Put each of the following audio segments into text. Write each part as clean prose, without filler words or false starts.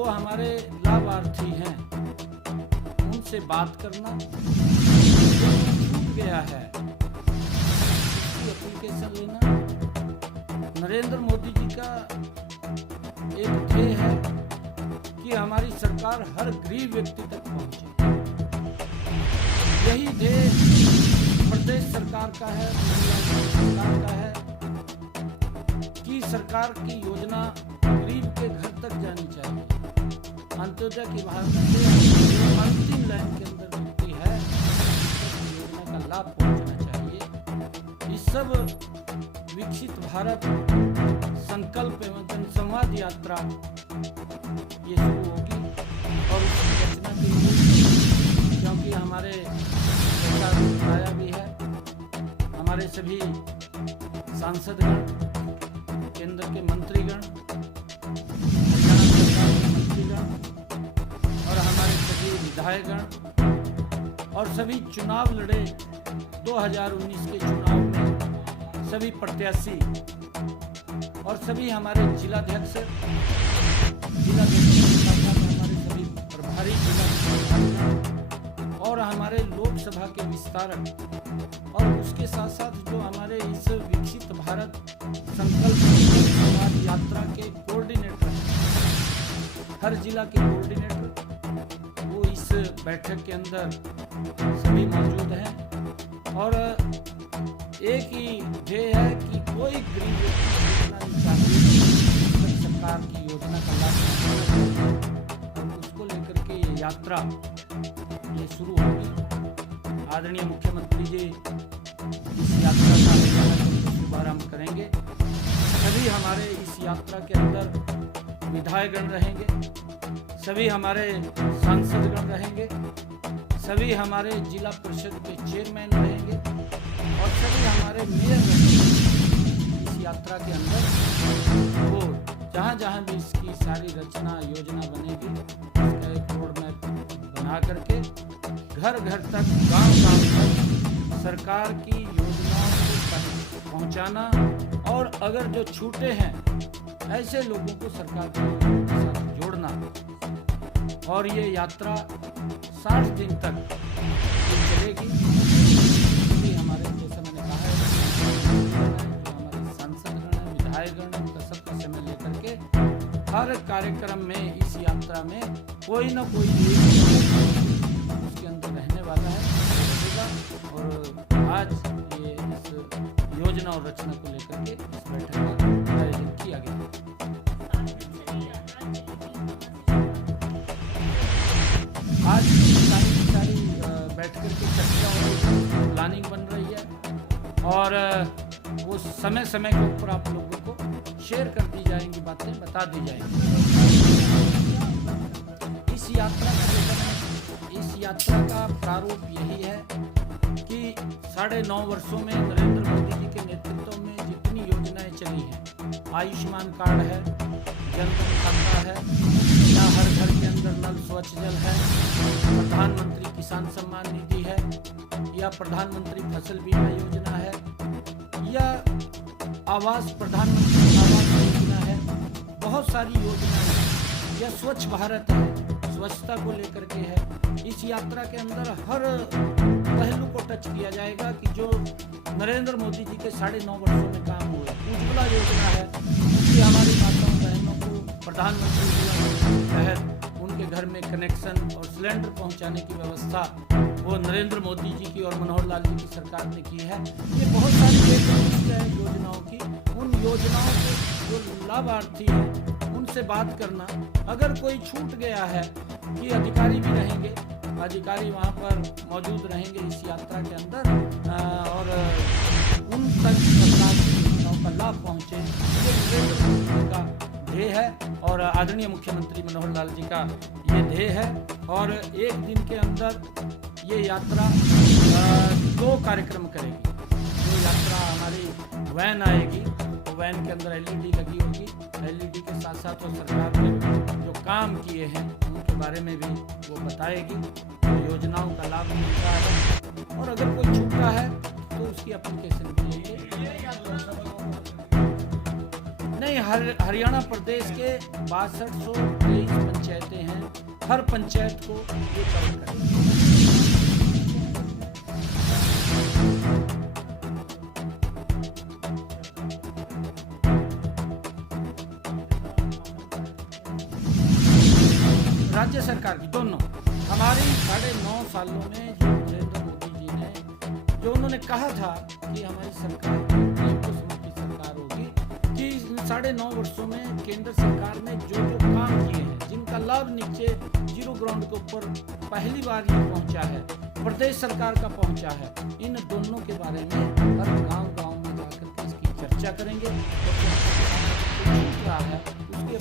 जो हमारे लाभार्थी हैं उनसे बात करना, छूट गया है उसकी एप्लीकेशन लेना। नरेंद्र मोदी जी का एक ध्येय है कि हमारी सरकार हर गरीब व्यक्ति तक पहुंचे। यही ध्येय प्रदेश सरकार का है, सरकार का है कि सरकार की योजना गरीब के घर तक जानी चाहिए। अंत्योदय की बात करते हैं, अंतिम लाइन के अंदर व्यक्ति है, योजना का लाभ पहुंचना चाहिए। इस सब विकसित भारत संकल्प एवं जनसंवाद यात्रा ये शुरू होगी और उसकी रचना के लिए, क्योंकि हमारे सरकार ने बताया भी है, हमारे सभी सांसदगण, केंद्र के मंत्रीगण, हरियाणा सरकार के मंत्रीगण और हमारे सभी विधायकगण और सभी चुनाव लड़े 2019 के चुनाव में सभी प्रत्याशी और सभी हमारे जिलाध्यक्ष हमारे सभी प्रभारी जिला और हमारे लोकसभा के विस्तारक और उसके साथ साथ जो हमारे इस विकसित भारत संकल्प यात्रा के कोऑर्डिनेटर हैं, हर जिला के कोऑर्डिनेटर वो इस बैठक के अंदर सभी मौजूद हैं। और एक ही ध्येय है कि कोई गरीब व्यक्ति चाहिए सरकार की योजना का लाभ और उसको लेकर के ये यात्रा ये शुरू होगी। आदरणीय मुख्यमंत्री जी इस यात्रा का शुभारंभ करेंगे। सभी हमारे इस यात्रा के अंदर विधायकगण रहेंगे, सभी हमारे सांसदगण रहेंगे, सभी हमारे जिला परिषद के चेयरमैन रहेंगे और सभी हमारे मेयर रहेंगे। इस यात्रा के अंदर वो जहाँ जहाँ भी इसकी सारी रचना योजना बनेगी उसका एक रोड मैप बना करके घर घर तक, गांव तक सरकार की योजनाओं को पहुंचाना और अगर जो छूटे हैं ऐसे लोगों को सरकार के साथ जोड़ना। और ये यात्रा 60 दिन तक चलेगी। हमारे जैसा मैंने कहा है, जो हमारे सांसदगण हैं, विधायकगण हैं, उनका सबका समय लेकर के हर कार्यक्रम में इस यात्रा में कोई न कोई उसके अंदर रहने वाला है, रहेगा। और आज ये इस योजना और रचना को लेकर के इस बैठक का आयोजन किया गया। आज सारी बैठ कर के चर्चा हो रही है, प्लानिंग बन रही है और वो समय समय के ऊपर आप लोगों को शेयर कर दी जाएंगी, बातें बता दी जाएंगी। इस यात्रा का प्रारूप यही है कि 9.5 वर्षों में नरेंद्र मोदी जी के नेतृत्व में जितनी योजनाएं चली हैं, आयुष्मान कार्ड है, जनधन खाता है, या हर घर के अंदर नल स्वच्छ जल है, प्रधानमंत्री किसान सम्मान निधि है, या प्रधानमंत्री फसल बीमा योजना है, या आवास प्रधानमंत्री आवास योजना है, बहुत सारी योजनाएं हैं, या स्वच्छ भारत है, स्वच्छता को लेकर के है। इस यात्रा के अंदर हर पहलू को टच किया जाएगा कि जो नरेंद्र मोदी जी के 9.5 वर्षों में काम हुआ। उज्ज्वला योजना है कि हमारी माताओं बहनों को प्रधानमंत्री उज्ज्वला योजना के तहत उनके घर में कनेक्शन और सिलेंडर पहुंचाने की व्यवस्था वो नरेंद्र मोदी जी की और मनोहर लाल जी की सरकार ने की है। ये बहुत सारी योजनाओं की, उन योजनाओं के जो लाभार्थी हैं उनसे बात करना। अगर कोई छूट गया है कि अधिकारी भी रहेंगे, अधिकारी वहाँ पर मौजूद रहेंगे इस यात्रा के अंदर और उन तक सरकार की योजनाओं का लाभ पहुँचे, ये नरेंद्र मोदी का ध्येय है और आदरणीय मुख्यमंत्री मनोहर लाल जी का ये ध्येय है। और एक दिन के अंदर ये यात्रा 2 कार्यक्रम करेगी। जो यात्रा हमारी वैन आएगी तो वैन के अंदर LED लगी होगी, LED के साथ साथ वो सरकार ने जो काम किए हैं उनके बारे में भी वो बताएगी, तो योजनाओं का लाभ मिलता है। और अगर कोई छूटा है तो उसकी एप्लीकेशन भी लेंगे। नहीं, हरियाणा प्रदेश के 6223 पंचायत पंचायतें हैं, हर पंचायत को ये कवर करेंगे। राज्य सरकार की दोनों हमारी 9.5 सालों में जो नरेंद्र मोदी जी ने जो उन्होंने कहा था कि हमारी सरकार की सरकार होगी, कि 9.5 वर्षों में केंद्र सरकार ने जो जो काम किए हैं, जिनका लाभ नीचे जीरो ग्राउंड के ऊपर पहली बार ये पहुंचा है, प्रदेश सरकार का पहुंचा है, इन दोनों के बारे में हर गांव में जाकर के इसकी चर्चा करेंगे। रहा है उसकी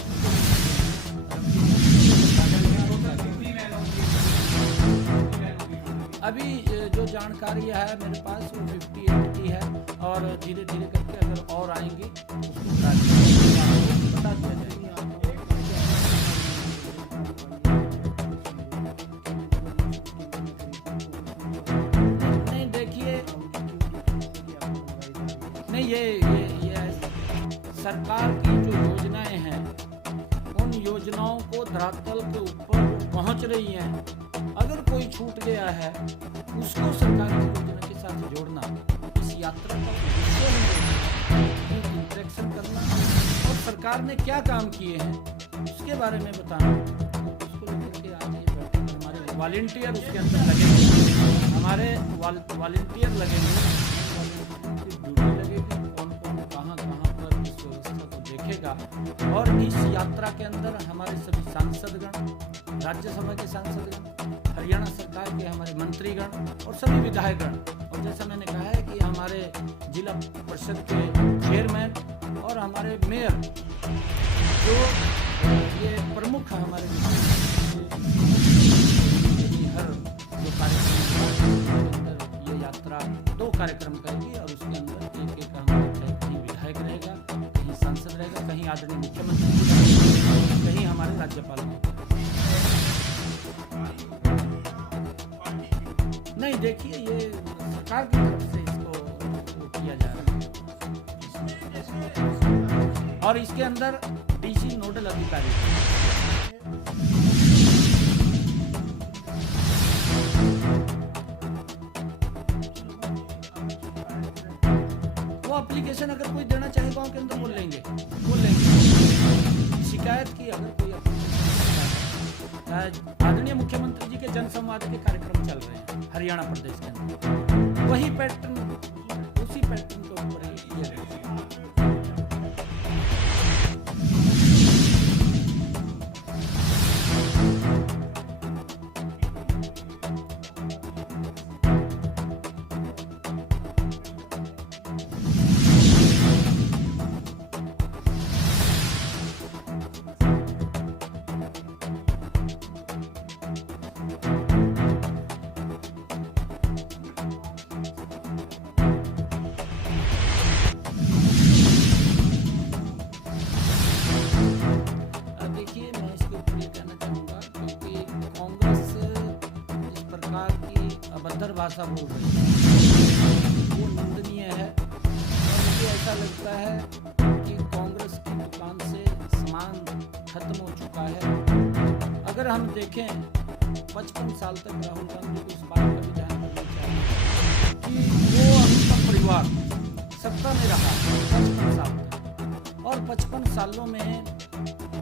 अभी जो जानकारी है मेरे पास वो 58 की है, और धीरे धीरे करके अगर और आएंगी उसको बता दिया जाएगा। नहीं देखिए, नहीं ये सरकार की जो योजनाएं हैं उन योजनाओं को धरातल के ऊपर पहुंच रही हैं। अगर कोई छूट गया है उसको सरकार की योजना के साथ जोड़ना इस यात्रा का उद्देश्य है। इंटरेक्शन करना और सरकार ने क्या काम किए हैं उसके बारे में बताना, उसको लेकर के आज ये बैठक हमारे वॉलंटियर उसके अंदर लगेंगे, हमारे वॉलंटियर लगेंगे, ड्यूटी लगेगी, कौन कौन कहाँ पर इस व्यवस्था को देखेगा। और इस यात्रा के अंदर हमारे सभी सांसदगण, राज्यसभा के सांसदगण, हरियाणा सरकार के हमारे मंत्रीगण और सभी विधायकगण, और जैसा मैंने कहा है कि हमारे जिला परिषद के चेयरमैन और हमारे मेयर जो ये प्रमुख हमारे हर जो कार्यक्रम ये यात्रा 2 कार्यक्रम करेगी, और उसके अंदर एक हमारा कहीं विधायक रहेगा, कहीं सांसद रहेगा, कहीं आदरणीय मुख्यमंत्री, कहीं हमारे राज्यपाल। नहीं देखिए, ये सरकार की तरफ से इसको किया जा रहा है, और इसके अंदर डीसी नोडल अधिकारी वो एप्लीकेशन अगर कोई देना चाहे गांव के अंदर बोल लेंगे। शिकायत की अगर कोई आदरणीय मुख्यमंत्री जी के जनसंवाद के कार्यक्रम चल रहे हैं हरियाणा प्रदेश के अंदर, वही पैटर्न उसी पैटर्न के ऊपर ये अभद्र भाषा बोल रही है, वो निंदनीय है। और मुझे ऐसा लगता है कि कांग्रेस की दुकान से सामान खत्म हो चुका है। अगर हम देखें 55 साल तक राहुल गांधी को इस बात का भी ध्यान रखना चाहिए कि वो उनका परिवार सत्ता में रहा 55 साल तक, और 55 सालों में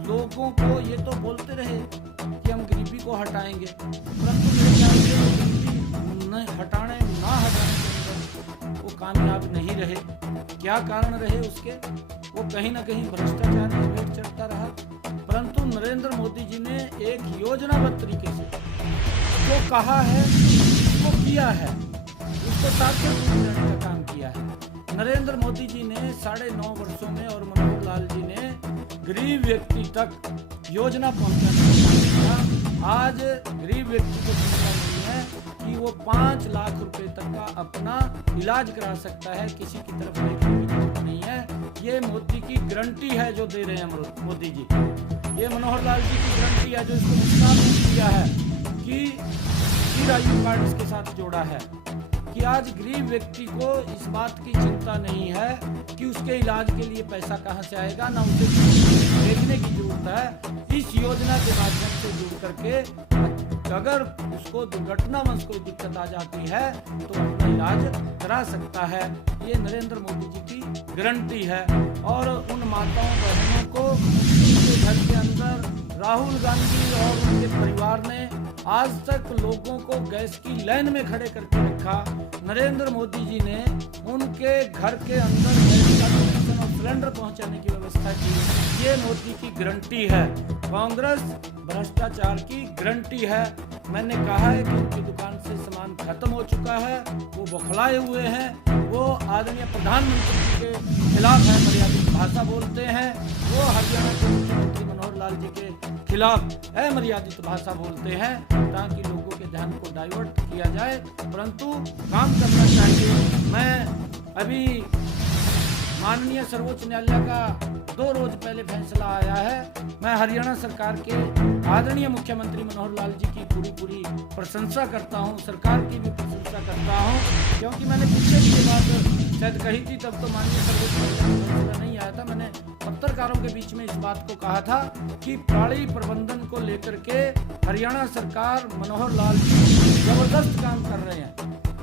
लोगों को ये तो बोलते रहे कि हम गरीबी को हटाएंगे, परंतु मेरे ख्याल से गरीबी हटाने के अंदर वो कामयाब नहीं रहे। क्या कारण रहे उसके? वो कहीं ना कहीं भ्रष्टाचार में भेंट चढ़ता रहा। परंतु नरेंद्र मोदी जी ने एक योजनाबद्ध तरीके से जो कहा है वो किया है, उसको सार्थक रूप देने का काम किया है। नरेंद्र मोदी जी ने 9.5 वर्षों में और मनोहर लाल जी ने गरीब व्यक्ति तक योजना पहुंचाने का। आज गरीब व्यक्ति को चिंता नहीं है कि वो 5 लाख रुपए तक का अपना इलाज करा सकता है, किसी की तरफ देखने की जरूरत नहीं है। ये मोदी की गारंटी है जो दे रहे हैं मोदी जी, ये मनोहर लाल जी की गारंटी है जो इसको विस्तार किया है कि आयु कार्ड इसके साथ जोड़ा है, कि आज गरीब व्यक्ति को इस बात की चिंता नहीं है कि उसके इलाज के लिए पैसा कहाँ से आएगा, ना उसे देखने की जरूरत है। इस योजना के माध्यम से जुड़ करके अगर उसको दुर्घटनावश कोई दिक्कत आ जाती है तो अपना इलाज करा सकता है। ये नरेंद्र मोदी जी की गारंटी है। और उन माताओं बहनों को उनके घर के अंदर राहुल गांधी और उनके परिवार ने आज तक लोगों को गैस की लाइन में खड़े करके रखा। नरेंद्र मोदी जी ने उनके घर के अंदर गैस का कनेक्शन और सिलेंडर पहुंचाने की व्यवस्था की। ये मोदी की गारंटी है। कांग्रेस भ्रष्टाचार की गारंटी है। मैंने कहा है कि उनकी दुकान से सामान खत्म हो चुका है, वो बौखलाए हुए हैं, वो आदरणीय प्रधानमंत्री जी के खिलाफ है, मर्यादित भाषा बोलते हैं, वो हरियाणा के मुख्यमंत्री मनोहर लाल जी के खिलाफ अमर्यादित भाषा बोलते हैं ताकि लोगों के ध्यान को डाइवर्ट किया जाए, परंतु काम करना चाहिए। मैं अभी माननीय सर्वोच्च न्यायालय का 2 रोज पहले फैसला आया है। मैं हरियाणा सरकार के आदरणीय मुख्यमंत्री मनोहर लाल जी की पूरी प्रशंसा करता हूं, सरकार की भी प्रशंसा करता हूं, क्योंकि मैंने पीछे की बात शायद कही थी, तब तो माननीय सर्वोच्च न्यायालय का फैसला नहीं आया था। मैंने पत्रकारों के बीच में इस बात को कहा था कि प्राणी प्रबंधन को लेकर के हरियाणा सरकार मनोहर लाल जी जबरदस्त काम कर रहे हैं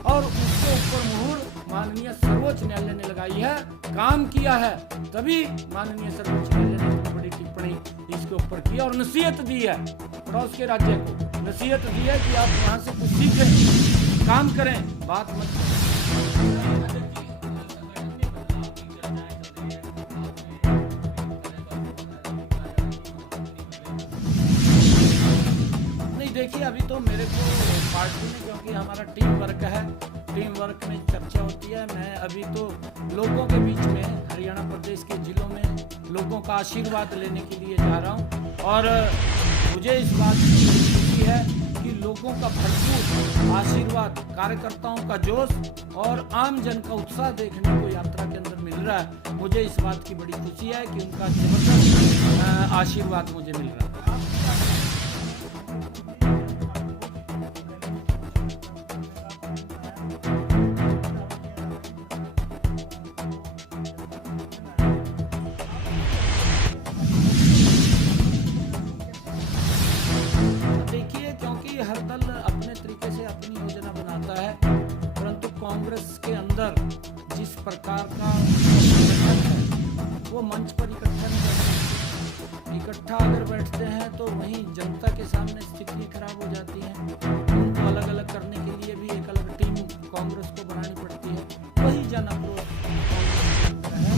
और उसके ऊपर मुहर माननीय सर्वोच्च न्यायालय ने लगाई है, काम किया है, तभी माननीय सर्वोच्च न्यायालय ने इतनी बड़ी टिप्पणी इसके ऊपर की और नसीहत दी है पड़ोस के राज्य को, नसीहत दी है कि आप वहाँ से कुछ सीखें, काम करें, बात मत करें। देखिए, अभी तो मेरे को पार्टी में, क्योंकि हमारा टीम वर्क है, टीम वर्क में चर्चा होती है, मैं अभी तो लोगों के बीच में हरियाणा प्रदेश के जिलों में लोगों का आशीर्वाद लेने के लिए जा रहा हूं और मुझे इस बात की खुशी है कि लोगों का भरपूर आशीर्वाद, कार्यकर्ताओं का जोश और आम जन का उत्साह देखने को यात्रा के अंदर मिल रहा है। मुझे इस बात की बड़ी खुशी है कि उनका जबरदस्त आशीर्वाद मुझे मिल रहा है। हर दल अपने तरीके से अपनी योजना बनाता है, परंतु कांग्रेस के अंदर जिस प्रकार का संगठन है वो मंच पर इकट्ठा नहीं बैठते। इकट्ठा अगर बैठते हैं तो वहीं जनता के सामने स्थिति खराब हो जाती है। उनको अलग अलग करने के लिए भी एक अलग टीम कांग्रेस को बनानी पड़ती है। वही जन आक्रोश कांग्रेस है,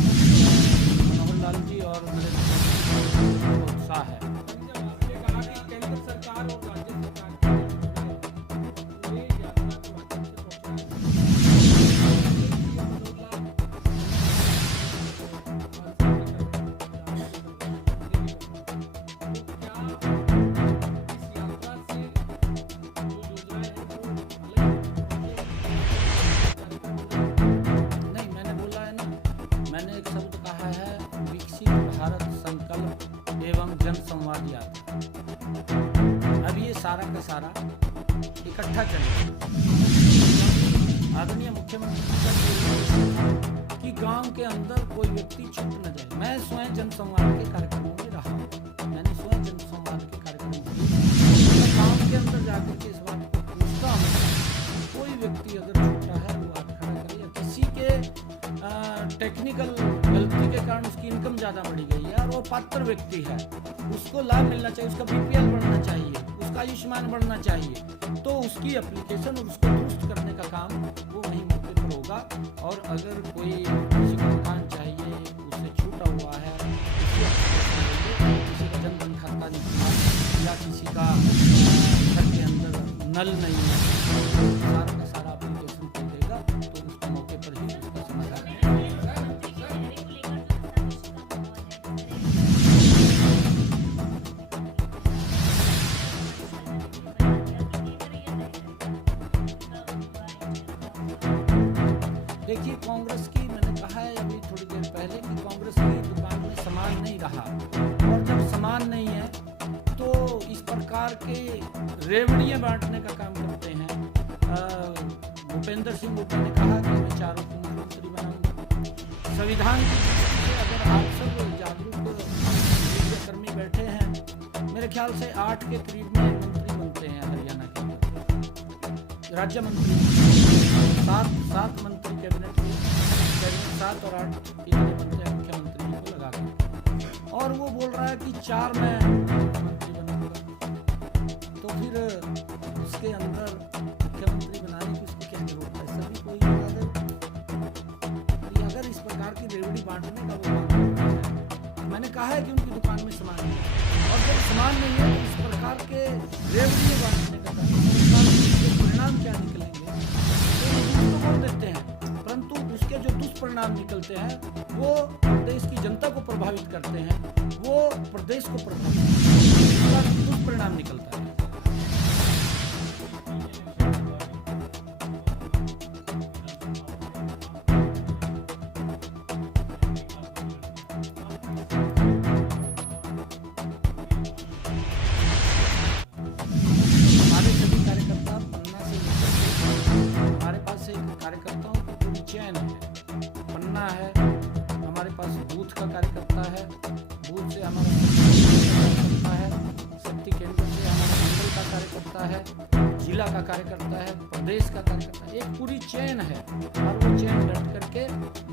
मनोहर लाल जी और नरेंद्र मोदी का उत्साह है। केंद्र सरकार और राज्य सरकार एवं जन संवाद यात्रा, अब ये सारा का सारा इकट्ठा चलेगा। आदरणीय मुख्यमंत्री का कि गांव के अंदर कोई व्यक्ति छूट न जाए। मैं स्वयं जन संवाद के कार्यक्रमों में रहा हूँ, मैंने स्वयं जन संवाद के कार्यक्रम किए, गांव के अंदर जाकर के इस बात को पूछता हूँ, कोई व्यक्ति अगर छूटा है वो हाथ खड़ा करे, या किसी के टेक्निकल गलती के कारण उसकी इनकम ज़्यादा बढ़ी गई है और वो पात्र व्यक्ति है, उसको लाभ मिलना चाहिए, उसका बीपीएल बढ़ना चाहिए, उसका आयुष्मान बढ़ना चाहिए, तो उसकी एप्लीकेशन और उसको दुरुस्त करने का काम वो वहीं मौके पर होगा। और अगर कोई किसी को मकान चाहिए, उससे छूटा हुआ है, किसी का जनधन खाता नहीं या किसी का घर के अंदर नल नहीं है, तो सारा का सारा एप्लीकेशन कर देगा, तो उसको मौके पर ही उसका समाधान है। देखिए, कांग्रेस की, मैंने कहा है अभी थोड़ी देर पहले कि कांग्रेस की दुकान में सामान नहीं रहा, और जब सामान नहीं है तो इस प्रकार के रेवड़ियाँ बांटने का काम करते हैं। भूपेंद्र सिंह हुड्डा ने कहा कि मैं 4 को मुख्यमंत्री बनाऊंगा। संविधान की दृष्टि से अगर आप सब जागरूक मीडिया कर्मी बैठे हैं मेरे ख्याल से 8 के करीब में मंत्री बनते हैं हरियाणा के अंदर, राज्य मंत्री। 7 मंत्री कैबिनेट के, 7 और 8 इतने बनते हैं मुख्यमंत्री जी को लगा के। और वो बोल रहा है कि 4 में मुख्यमंत्री बनूंगा। तो फिर उसके अंदर मुख्यमंत्री बनाने की उसकी क्या जरूरत है? सभी कोई बता दे। अगर इस प्रकार की रेवड़ी बांटने का वो काम करता है, मैंने कहा है कि उनकी दुकान में सामान नहीं है, और जब सामान नहीं है तो इस प्रकार के रेवड़ी बांटने का परिणाम क्या निकलेंगे तो बोल देते हैं, परंतु उसके जो दुष्परिणाम निकलते हैं वो प्रदेश की जनता को प्रभावित करते हैं, वो प्रदेश को प्रभावित दुष्परिणाम निकलता है। हमारे सभी कार्यकर्ता पन्ना से हमारे पास एक कार्यकर्ताओं की पूरी चैन है। पन्ना है, हमारे पास बूथ का कार्यकर्ता है, बूथ से हमारा कार्यकर्ता है, शक्ति केंद्र से हमारा मंडल का कार्यकर्ता है, जिला का कार्यकर्ता है, प्रदेश का कार्यकर्ता है, एक पूरी चैन है। और वो चैन बैठ करके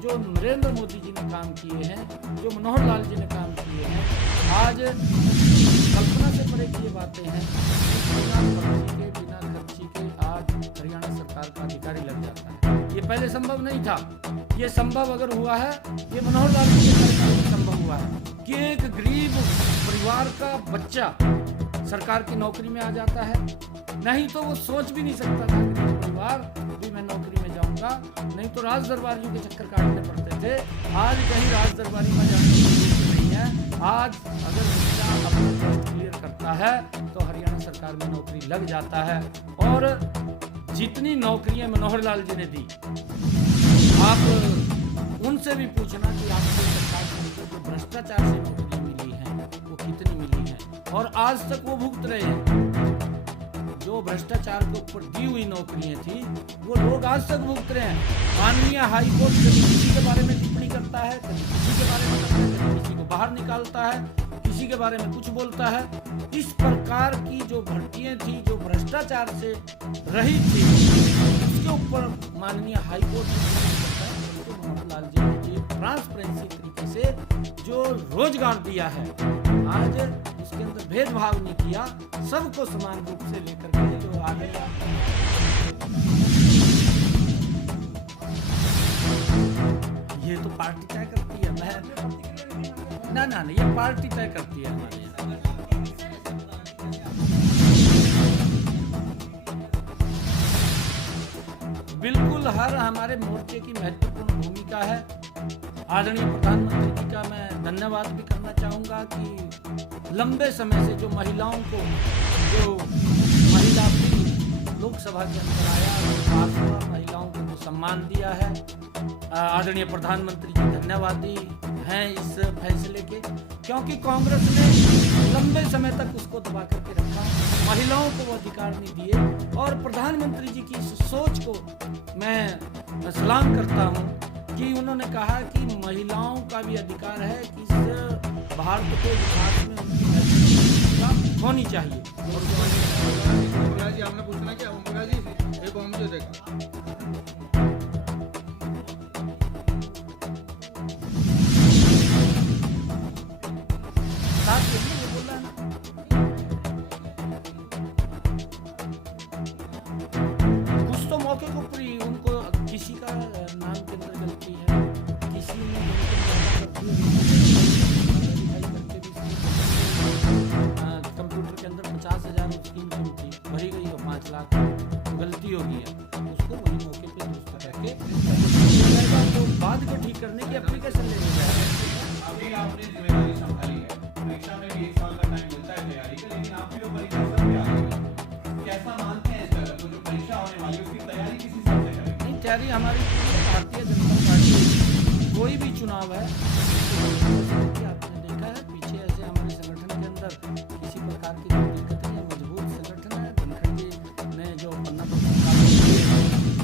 जो नरेंद्र मोदी जी ने काम किए हैं, जो मनोहर लाल जी ने काम किए हैं, आज कल्पना से परे की ये बातें हैं। बिना पर्ची के, बिना खर्ची के आज हरियाणा सरकार का अधिकारी लग जाता है। ये पहले संभव नहीं था। ये संभव अगर हुआ है, ये मनोहर लाल जी के कार्यकाल में संभव हुआ है कि एक गरीब परिवार का बच्चा सरकार की नौकरी में आ जाता है। नहीं तो वो सोच भी नहीं सकता था गरीब परिवार भी मैं नौकरी में जाऊंगा, नहीं तो राज दरबारियों के चक्कर काटने पड़ते थे। आज कहीं राज दरबारी में जाने की जरूरत नहीं है। आज अगर बच्चा अपना टेस्ट क्लियर करता है तो हरियाणा सरकार में नौकरी लग जाता है। और जितनी नौकरियां मनोहर लाल जी ने दी, आप उनसे भी पूछना कि आपको सरकार को जो भ्रष्टाचार से नौकरियां मिली हैं वो कितनी मिली हैं, और आज तक वो भुगत रहे हैं। जो भ्रष्टाचार के ऊपर दी हुई नौकरियां थी वो लोग आज तक भुगत रहे हैं। माननीय हाई कोर्ट कभी किसी के बारे में टिप्पणी करता है, कभी किसी के बारे में करता है, कभी किसी को बाहर निकालता है, किसी के बारे में कुछ बोलता है। इस प्रकार की जो भर्तियां थी, जो भ्रष्टाचार से रही थी, उसके ऊपर माननीय हाई कोर्ट मनोहर लाल जी ने ट्रांसपेरेंसी तरीके से जो रोजगार दिया है, आज उसके अंदर भेदभाव नहीं किया, सबको समान रूप से लेकर के जो आ गया। ये तो पार्टी तय करती है, मैं ना ये पार्टी तय करती है हमारे यहाँ। बिल्कुल हर हमारे मोर्चे की महत्वपूर्ण भूमिका है। आदरणीय प्रधानमंत्री जी का मैं धन्यवाद भी करना चाहूँगा कि लंबे समय से जो महिलाओं को, जो महिला बिल लोकसभा के अंदर आया और महिलाओं को जो सम्मान दिया है, आदरणीय प्रधानमंत्री जी धन्यवादी हैं इस फैसले के, क्योंकि कांग्रेस ने लंबे समय तक उसको दबा करके रखा, महिलाओं को वो अधिकार नहीं दिए। और प्रधानमंत्री जी की इस सोच को मैं सलाम करता हूँ कि उन्होंने कहा कि महिलाओं का भी अधिकार है कि इस भारत के विकास में उनकी भूमिका होनी चाहिए। और जी हमने पूछना क्या ओमरा जी एक ओम जो देखा साथ में वो बोल रहा है ना, कुछ तो मौके के ऊपर ही उनको किसी का नाम के अंदर गलती है, किसी ने कंप्यूटर के अंदर 50,000 उसकी इनकम थी, भरी गई हो 5 लाख, तो गलती हो गई है, उसको वही मौके पे दुरुस्त करके तो बाद को ठीक करने की एप्लीकेशन ले ली जाए। अभी आपने जिम्मेदारी संभाली है, परीक्षा में भी 1 साल का टाइम मिलता है तैयारी का, लेकिन आपकी वो परीक्षा सब भी आ गई। कैसा मानते हैं इस जगह को, जो परीक्षा होने वाली है उसकी तैयारी किस हिसाब से करेंगे? नहीं, तैयारी हमारी भारतीय जनता पार्टी, कोई भी चुनाव है आपने देखा है पीछे ऐसे हमारे संगठन के अंदर किसी प्रकार की कोई दिक्कत नहीं है, मजबूत संगठन है। धनखड़ जी ने जो पन्ना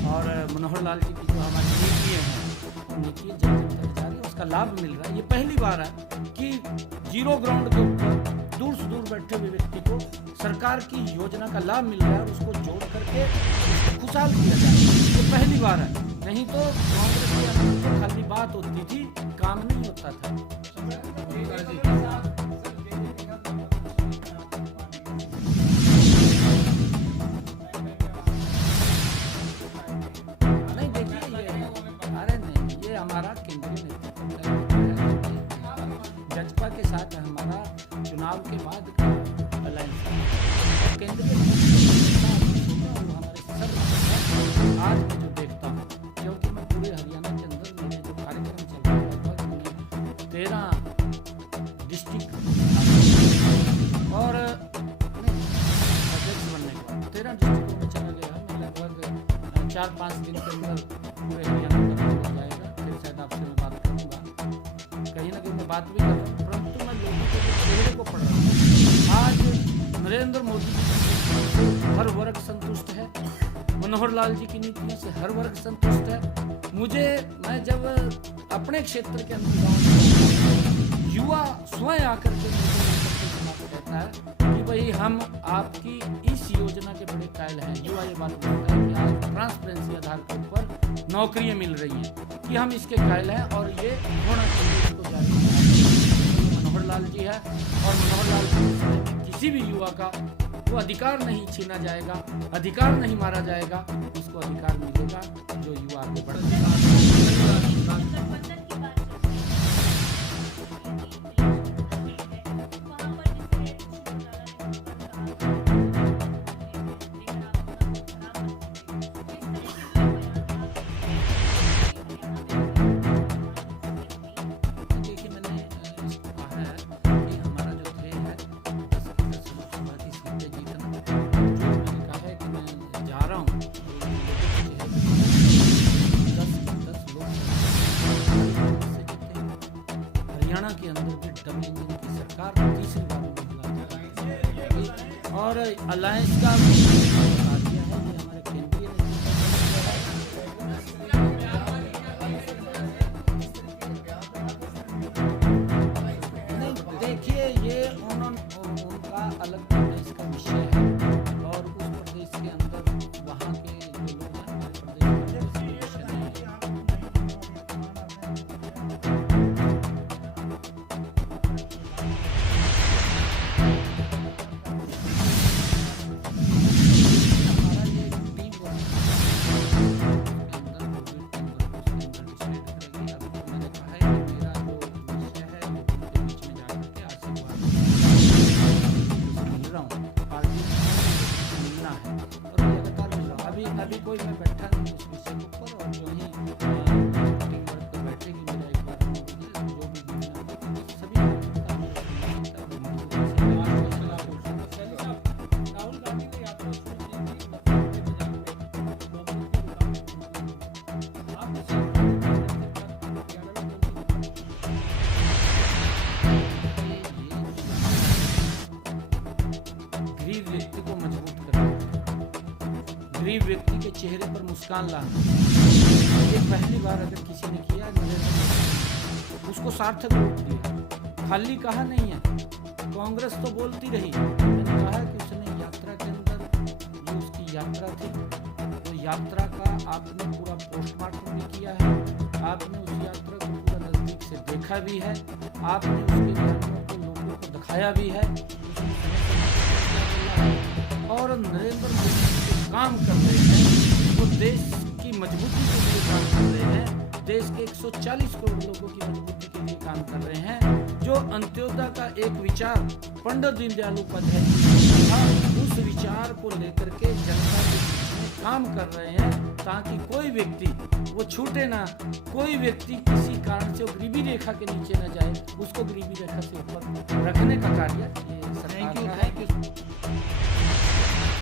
और मनोहर लाल जी की जो हमारी नीतियाँ हैं, नीतियाँ जन जन तक जा रही है, उसका लाभ मिल रहा है। ये पहली बार है कि जीरो ग्राउंड के ऊपर दूर से दूर बैठे हुए व्यक्ति को सरकार की योजना का लाभ मिल रहा है और उसको जोड़ करके उसको खुशहाल किया जाए। ये पहली बार है, नहीं तो कांग्रेस के अंदर तो खाली बात होती थी, काम नहीं होता था। नहीं देखिए, अरे नहीं, ये हमारा केंद्रीय नेतृत्व है। जजपा के साथ हमारा चुनाव के बाद का अलायंस है और केंद्रीय हमारे सब आज मैं जो देखता हूँ, क्योंकि मैं पूरे हरियाणा के अंदर मेरे जो कार्यक्रम चल रहे हैं 13 डिस्ट्रिक्ट और अध्यक्ष बनने के बाद 13 डिस्ट्रिक्टों में चला गया। मैं लगभग 4-5 दिन के अंदर पूरे हरियाणा का हो जाएगा। फिर शायद आपसे मैं बात करूँगा, कहीं ना कहीं मैं बात भी कर रहा हूँ, परंतु मैं लोगों के चेहरे को पढ़ रहा हूँ। आज नरेंद्र मोदी जी से हर वर्ग संतुष्ट है, मनोहर लाल जी की नीतियों से हर वर्ग संतुष्ट है। मैं जब अपने क्षेत्र के अंदर गाँव युवा स्वयं आकर के कहता है कि भाई हम आपकी इस योजना के बड़े कायल हैं। युवा ये बात बोलता है कि आज ट्रांसपेरेंसी आधार के ऊपर नौकरियां मिल रही हैं कि हम इसके कायल हैं और ये होना चाहिए, इसको जारी करना। मनोहर लाल जी है और मनोहर लाल जी किसी भी युवा का वो अधिकार नहीं छीना जाएगा, अधिकार नहीं मारा जाएगा, उसको अधिकार मिलेगा जो युवा आगे बढ़ेगा। हरियाणा के अंदर भी डबल इंजन की सरकार तीसरी बार और अलायंस का बता दिया है कि हमारे केंद्रीय नहीं, देखिए ये उनका अलग प्रदेश का विषय है और उस प्रदेश के अंदर वहाँ के जो लोग हैं हमारे प्रदेश में विषय नहीं अभी कोई मैं बैठा नहीं उस विषय के ऊपर और जो ही टीम वर्क पर बैठेगी मेरा एक बार जो भी सभी राहुल गांधी ने यात्रा गरीब व्यक्ति को मजबूत करना, गरीब व्यक्ति के चेहरे पर मुस्कान लाना, ये पहली बार अगर किसी ने किया उसको सार्थक रूप दिया। खाली कहा नहीं है, कांग्रेस तो बोलती रही, मैंने कहा कि उसने यात्रा के अंदर जो उसकी यात्रा थी तो यात्रा का आपने पूरा पोस्टमार्टम भी किया है, आपने उस यात्रा को पूरा नजदीक से देखा भी है, आपने उसके जानवरों को लोगों को दिखाया भी है और नरेंद्र मोदी काम कर रहे हैं, वो देश की मजबूती के लिए काम कर रहे हैं, देश के 140 करोड़ लोगों की मजबूती के लिए काम कर रहे हैं। जो अंत्योदय का एक विचार पंडित दीनदयाल उपाध्याय जी उस विचार को लेकर के जनता के बीच में काम कर रहे हैं ताकि कोई व्यक्ति वो छूटे ना, कोई व्यक्ति किसी कारण से गरीबी रेखा के नीचे न जाए, उसको गरीबी रेखा से ऊपर रखने का कार्य ये सरकार का है।